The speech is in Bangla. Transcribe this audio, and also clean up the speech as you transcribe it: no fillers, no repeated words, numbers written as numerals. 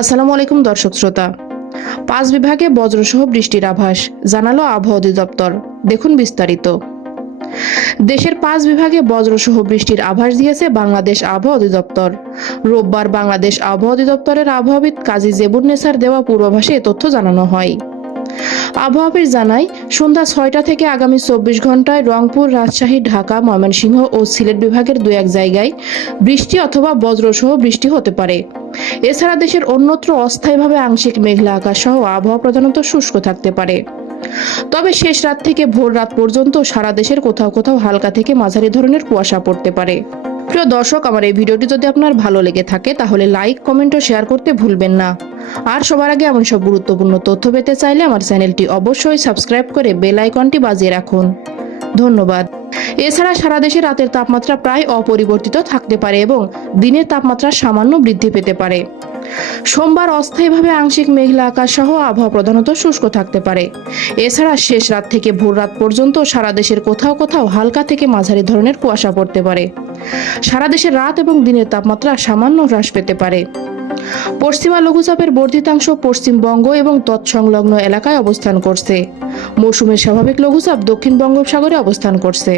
আসসালামু আলাইকুম দর্শক শ্রোতা। 5 বিভাগে বজ্রসহ বৃষ্টির আভাস জানালো আবহাওয়া অধিদপ্তর। দেখুন বিস্তারিত। দেশের 5 বিভাগে বজ্রসহ বৃষ্টির আভাস দিয়েছে বাংলাদেশ আবহাওয়া অধিদপ্তর। রোববার বাংলাদেশ আবহাওয়া অধিদপ্তরের আবহাওয়াবিদ কাজী জেবুন্নেসার দেওয়া পূর্বাভাসে এ তথ্য জানানো হয়। আবহাওয়াবিদ জানায়, সন্ধ্যা 6টা থেকে আগামী 24 ঘন্টায় রংপুর, রাজশাহী, ঢাকা, ময়মনসিংহ ও সিলেট বিভাগের 2-1 জায়গায় বৃষ্টি অথবা বজ্রসহ বৃষ্টি হতে পারে। এছাড়া দেশের অন্যত্র অস্থায়ীভাবে আংশিক মেঘলা আকাশ সহ আবহাওয়া প্রধানত শুষ্ক থাকতে পারে। তবে শেষ রাত থেকে ভোর রাত পর্যন্ত সারা দেশের কোথাও কোথাও হালকা থেকে মাঝারি ধরনের কুয়াশা পড়তে পারে। প্রিয় দর্শক, আমার এই ভিডিওটি যদি আপনার ভালো লেগে থাকে তাহলে লাইক, কমেন্ট ও শেয়ার করতে ভুলবেন না। আর সবার আগে এমন সব গুরুত্বপূর্ণ তথ্য পেতে চাইলে আমার চ্যানেলটি অবশ্যই সাবস্ক্রাইব করে বেল আইকনটি বাজিয়ে রাখুন। ধন্যবাদ। এছাড়া সারা দেশে রাতের তাপমাত্রা প্রায় অপরিবর্তিত থাকতে পারে এবং দিনের তাপমাত্রা সামান্য বৃদ্ধি পেতে পারে। সোমবার অস্থায়ীভাবে আংশিক মেঘলা আকাশ সহ আবহাওয়া প্রধানত শুষ্ক থাকতে পারে। এছাড়া শেষ রাত থেকে ভোর রাত পর্যন্ত সারা দেশের কোথাও কোথাও হালকা থেকে মাঝারি ধরনের কুয়াশা পড়তে পারে। সারা দেশের রাত এবং দিনের তাপমাত্রা সামান্য হ্রাস পেতে পারে। পশ্চিমা লঘুচাপের বর্ধিতাংশ পশ্চিমবঙ্গ এবং তৎসংলগ্ন এলাকায় অবস্থান করছে। মৌসুমের স্বাভাবিক লঘুচাপ দক্ষিণ বঙ্গোপসাগরে অবস্থান করছে।